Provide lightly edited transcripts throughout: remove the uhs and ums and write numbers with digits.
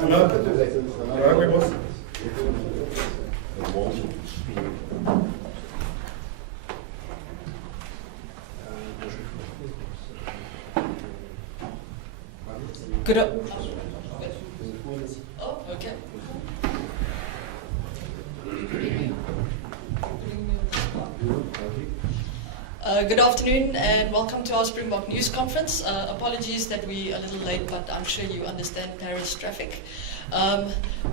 Okay. Good afternoon and welcome to our Springbok news conference. Apologies that we're a little late, but I'm sure you understand Paris traffic.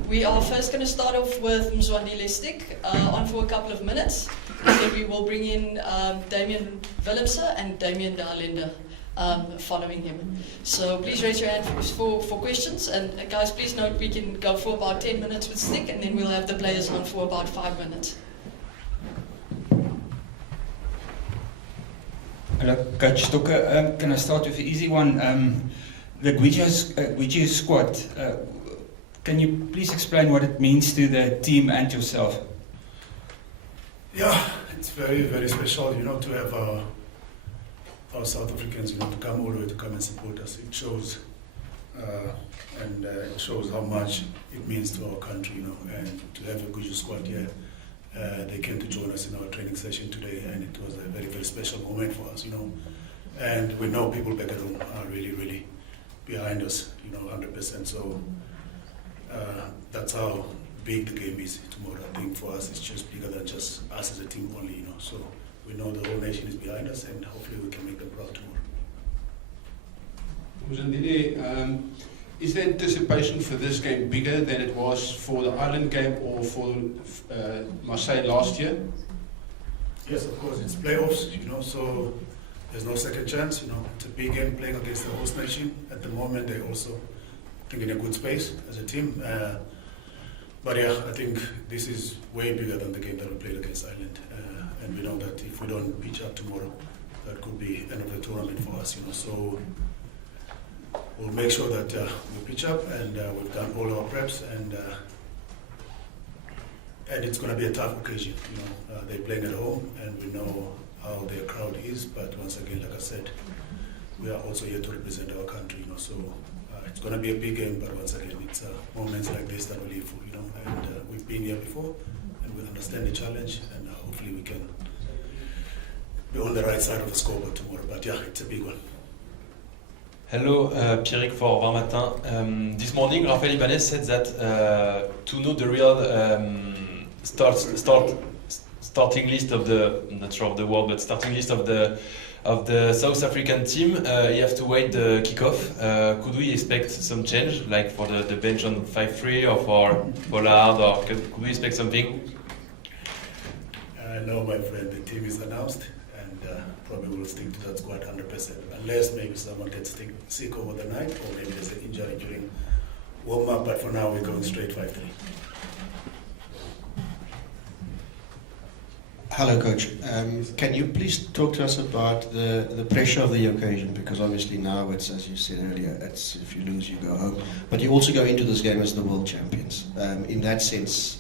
We are first going to start off with Mzwandile Stick on for a couple of minutes. Then we will bring in Damien Willemse and Damien Dalinde following him. So please raise your hand for questions. And guys, please note we can go for about 10 minutes with Stick, and then we'll have the players on for about 5 minutes. Hello, Coach Stokke. Can I start with the easy one? The Guijo squad. Can you please explain what it means to the team and yourself? Yeah, it's very, very special, to have our South Africans, to come all the way to come and support us. It shows, it shows how much it means to our country, and to have a Guijo squad here. They came to join us in our training session today, and it was a very, very special moment for us, And we know people back at home are really, really behind us, 100%. So that's how big the game is tomorrow. I think for us, it's just bigger than just us as a team only, So we know the whole nation is behind us, and hopefully we can make them proud tomorrow. Mzwandile, is the anticipation for this game bigger than it was for the Ireland game or for Marseille last year? Yes, of course. It's playoffs, so there's no second chance. It's a big game playing against the host nation. At the moment, they're also, I think, in a good space as a team. But yeah, I think this is way bigger than the game that we played against Ireland. And we know that if we don't pitch up tomorrow, that could be end of the tournament for us, So we'll make sure that we pitch up, and we've done all our preps, and it's going to be a tough occasion. They're playing at home, and we know how their crowd is. But once again, like I said, we are also here to represent our country. So it's going to be a big game. But once again, it's moments like this that we live for. And we've been here before, and we understand the challenge, and hopefully we can be on the right side of the scoreboard tomorrow. But yeah, it's a big one. Hello, Pierrick for Var Matin. This morning, Raphaël Ibanez said that to know the real starting list of the, I'm not sure of the word, but starting list of the South African team, you have to wait the kickoff. Could we expect some change, like for the bench on 5-3 or for Pollard, or could we expect something? No, my friend, the team is announced. Probably will stick to that squad 100%, unless maybe someone gets sick over the night, or maybe there's an injury during warm-up, but for now we're going straight 5-3. Hello, Coach. Can you please talk to us about the pressure of the occasion? Because obviously now it's, as you said earlier, it's if you lose, you go home. But you also go into this game as the world champions. In that sense,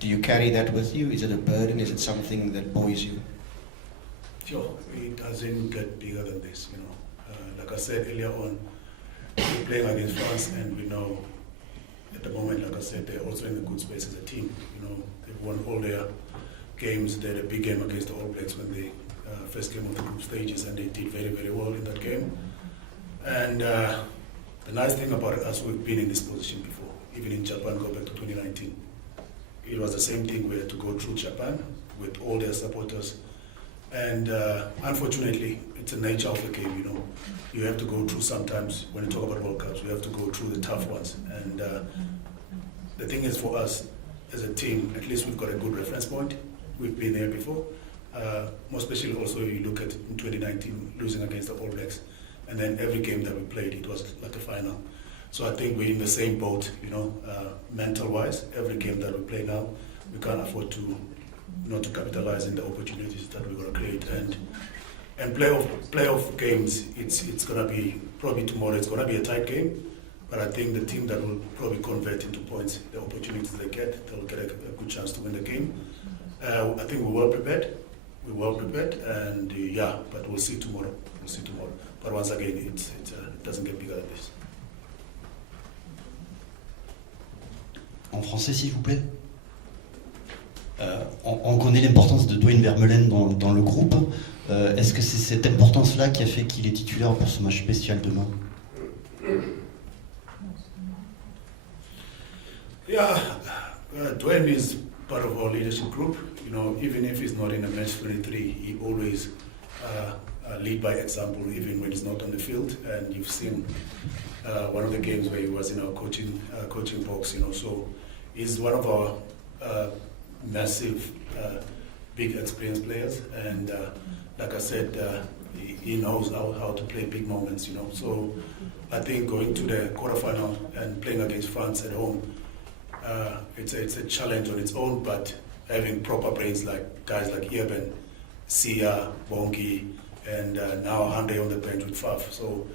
do you carry that with you? Is it a burden? Is it something that buoys you? Sure, it doesn't get bigger than this, Like I said earlier on, we're playing against France, and we know at the moment, like I said, they're also in a good space as a team. They've won all their games. They had a big game against the All Blacks when they first came of the group stages, and they did very, very well in that game. And the nice thing about us, we've been in this position before, even in Japan, go back to 2019. It was the same thing. We had to go through Japan with all their supporters. And unfortunately, it's the nature of the game, You have to go through sometimes, when you talk about World Cups, we have to go through the tough ones. And the thing is, for us as a team, at least we've got a good reference point. We've been there before. More especially also, you look at in 2019, losing against the All Blacks. And then every game that we played, it was like a final. So I think we're in the same boat, mental-wise. Every game that we play now, we can't afford to not to capitalize on the opportunities that we're going to create, and playoff games. It's going to be probably tomorrow. It's going to be a tight game, but I think the team that will probably convert into points, the opportunities they get, they'll get a good chance to win the game. I think we're well prepared. We're well prepared, and but we'll see tomorrow. But once again, it doesn't get bigger than this. En français, s'il vous plaît. On connaît l'importance de Dwayne Vermeulen dans le groupe. Est-ce que c'est cette importance-là qui a fait qu'il est titulaire pour ce match spécial demain? Yeah, Dwayne is part of our leadership group. You know, even if he's not in a match 23, he always lead by example, even when he's not on the field. And you've seen one of the games where he was in our coaching box. You know, so he's one of our massive, big experienced players. And like I said, he knows how to play big moments. You know, so I think going to the quarterfinal and playing against France at home. It's a challenge on its own, but having proper brains like guys like Eben, Sia, Bongi, and now Hande on the bench with Faf. So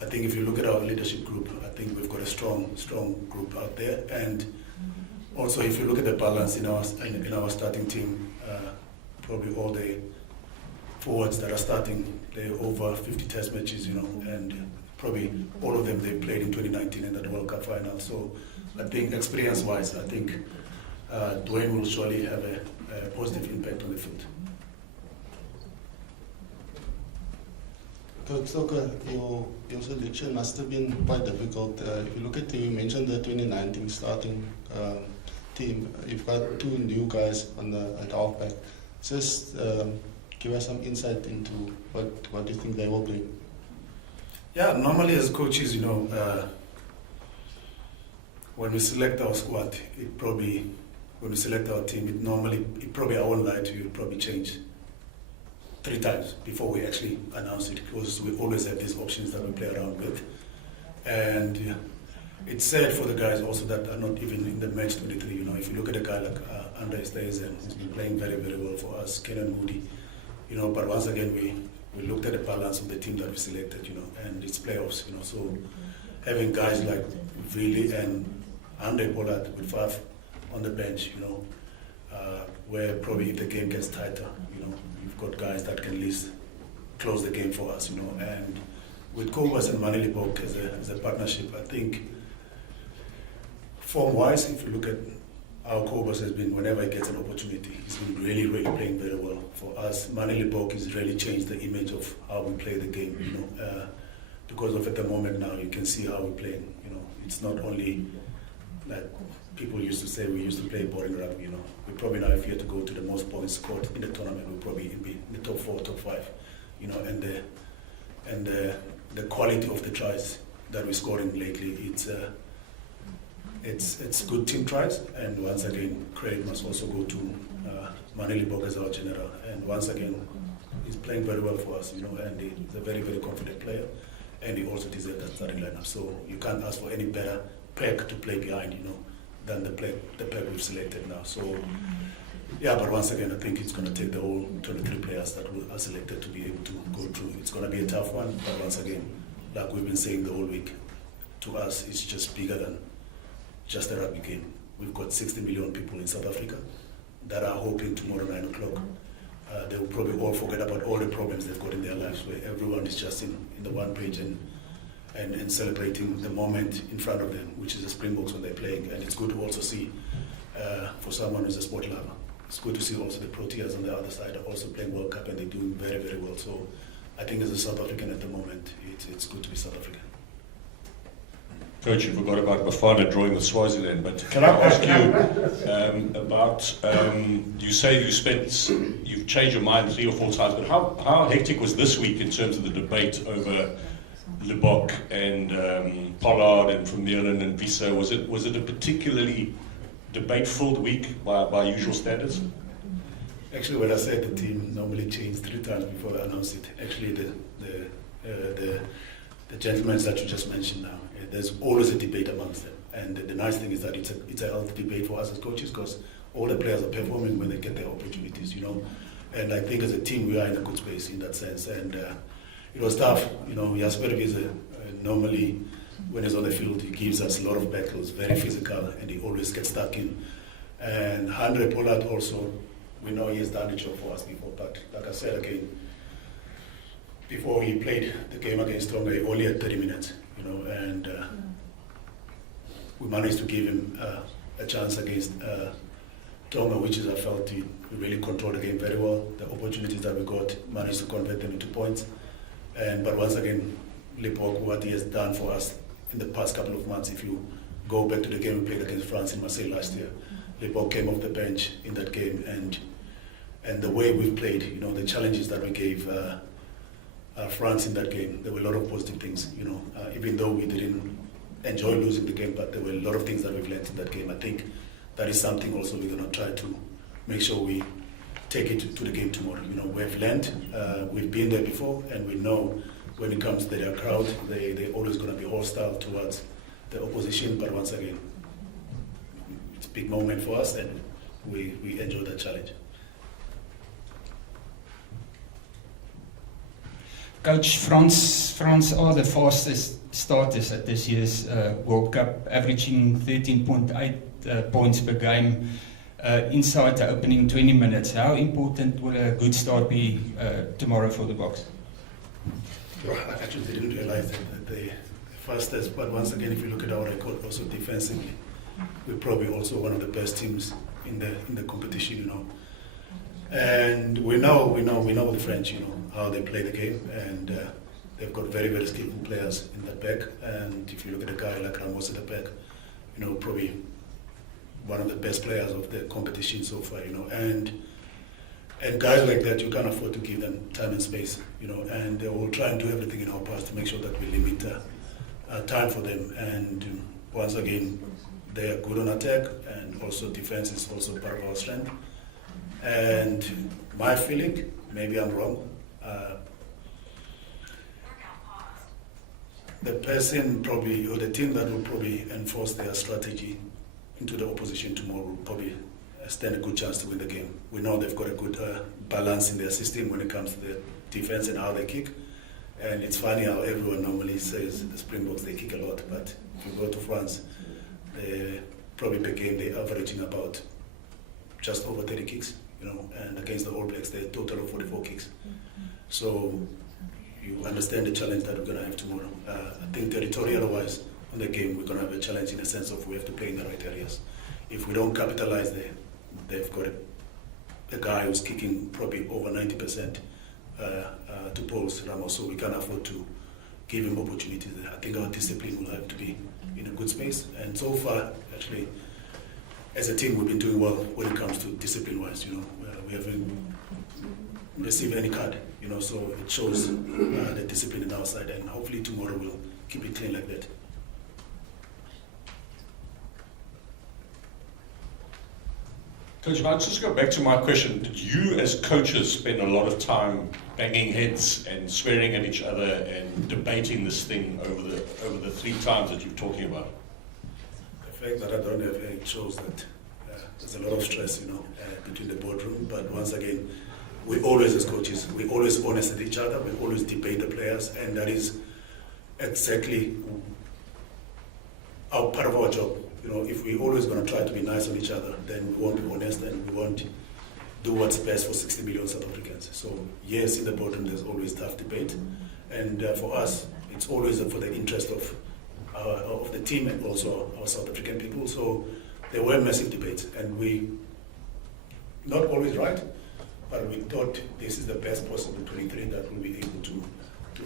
I think if you look at our leadership group, I think we've got a strong group out there. And also if you look at the balance in our starting team, probably all the forwards that are starting, they're over 50 test matches, you know, and probably all of them they played in 2019 in the World Cup final. So I think experience-wise, I think Dwayne will surely have a positive impact on the field. Coach Stoker, your selection must have been quite difficult. If you look at you mentioned the 2019 starting team. You've got two new guys at halfback. Just give us some insight into what do you think they will bring. Yeah, normally as coaches, you know, when we select our squad, when we select our team, I won't lie to you, it probably change 3 times before we actually announce it, because we always have these options that we play around with. And it's sad for the guys also that are not even in the match 23. You know, if you look at a guy like Andre Steisen, he's been playing very, very well for us, Kenan Moody. You know, but once again, we looked at the balance of the team that we selected, you know, and it's playoffs, you know, so having guys like Vili and Andre Pollard with Faf on the bench, you know, where probably if the game gets tighter, you know, you've got guys that can at least close the game for us, you know, and with Kobus and Mzwandile Stick as a partnership, I think form-wise, if you look at how Kobus has been, whenever he gets an opportunity, he's been really, really playing very well for us. Mzwandile Stick has really changed the image of how we play the game, you know, because of at the moment now, you can see how we're playing, you know. It's not only like people used to say we used to play boring rugby, you know. We probably now, if you had to go to the most points scored in the tournament, we'll probably be in the top 4, top 5, you know, and the quality of the tries that we're scoring lately, it's good team tries, and once again, credit must also go to Mzwandile Stick as our general, and once again, he's playing very well for us, you know, and he's a very, very confident player, and he also deserves that starting lineup. So you can't ask for any better pack to play behind, you know, than the pack we've selected now. So yeah, but once again, I think it's going to take the whole 23 players that are selected to be able to go through. It's going to be a tough one, but once again, like we've been saying the whole week, to us, it's just bigger than just a rugby game. We've got 60 million people in South Africa that are hoping tomorrow 9 o'clock. They will probably all forget about all the problems they've got in their lives, where everyone is just in the one page and celebrating the moment in front of them, which is the Springboks when they're playing. And it's good to also see, for someone who's a sport lover, it's good to see also the Proteas on the other side are also playing World Cup, and they're doing very, very well. So I think as a South African at the moment, it's good to be South African. Coach, you forgot about Bafana drawing with Swaziland, but can I ask you about, you say you've changed your mind 3 or 4 times, but how hectic was this week in terms of the debate over Lebok and Pollard and Vermeulen and Visa? Was it a particularly debate-filled week by usual standards? Actually, when I said the team normally changed 3 times before I announced it, actually the gentlemen that you just mentioned now, there's always a debate amongst them. And the nice thing is that it's a healthy debate for us as coaches, because all the players are performing when they get their opportunities, you know. And I think as a team, we are in a good space in that sense. And it was tough, you know. Jasper is normally, when he's on the field, he gives us a lot of battles, very physical, and he always gets stuck in. And Andre Pollard also, we know he has done the job for us before, but like I said again, before he played the game against Tonga, he only had 30 minutes, you know, and we managed to give him a chance against Tonga, which is I felt we really controlled the game very well. The opportunities that we got, managed to convert them into points. But once again, Springbok, what he has done for us in the past couple of months, if you go back to the game we played against France in Marseille last year, Springbok came off the bench in that game, and the way we played, you know, the challenges that we gave France in that game, there were a lot of positive things, you know, even though we didn't enjoy losing the game, but there were a lot of things that we've learned in that game. I think that is something also we're going to try to make sure we take it to the game tomorrow. You know, we've learned, we've been there before, and we know when it comes to their crowd, they're always going to be hostile towards the opposition. But once again, it's a big moment for us, and we enjoy that challenge. Coach, France are the fastest starters at this year's World Cup, averaging 13.8 points per game inside the opening 20 minutes. How important will a good start be tomorrow for the Boks? Well, I actually didn't realize that the fastest, but once again, if you look at our record also defensively, we're probably also one of the best teams in the competition, you know. And we know the French, you know, how they play the game, and they've got very, very skillful players in that back. And if you look at a guy like Ramos at the back, you know, probably one of the best players of the competition so far, you know. And guys like that, you can't afford to give them time and space, you know. And we'll try and do everything in our powers to make sure that we limit time for them. And once again, they are good on attack, and also defense is also part of our strength. And my feeling, maybe I'm wrong, the person probably, or the team that will probably enforce their strategy into the opposition tomorrow will probably stand a good chance to win the game. We know they've got a good balance in their system when it comes to the defense and how they kick. And it's funny how everyone normally says the Springboks, they kick a lot, but if you go to France, they probably per game they're averaging about just over 30 kicks, you know, and against the All Blacks, they're a total of 44 kicks. So you understand the challenge that we're going to have tomorrow. I think territorial-wise on the game, we're going to have a challenge in the sense of we have to play in the right areas. If we don't capitalize there, they've got a guy who's kicking probably over 90% to post, Ramos, so we can't afford to give him opportunities there. I think our discipline will have to be in a good space. And so far, actually, as a team, we've been doing well when it comes to discipline-wise. You know, we haven't received any card. You know, so it shows the discipline on our side, and hopefully tomorrow we'll keep it clean like that. Coach, if I just go back to my question, did you as coaches spend a lot of time banging heads and swearing at each other and debating this thing over the 3 times that you're talking about? The fact that I don't have hair shows that there's a lot of stress, you know, between the boardroom. But once again, we always, as coaches, we always honest at each other. We always debate the players, and that is exactly our part of our job. You know, if we're always going to try to be nice on each other, then we won't be honest, and we won't do what's best for 60 million South Africans. So yes, in the boardroom, there's always tough debate, and for us, it's always for the interest of the team and also our South African people. So there were massive debates, and we not always right, but we thought this is the best possible 23 that will be able to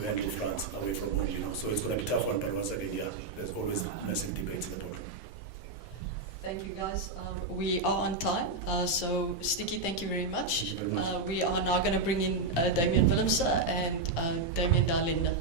handle France away from home, you know. So it's going to be a tough one, but once again, yeah, there's always massive debates in the boardroom. Thank you, guys. We are on time, so Sticky, thank you very much. Thank you very much. We are now going to bring in Damian Willemse and Damian Dalinde.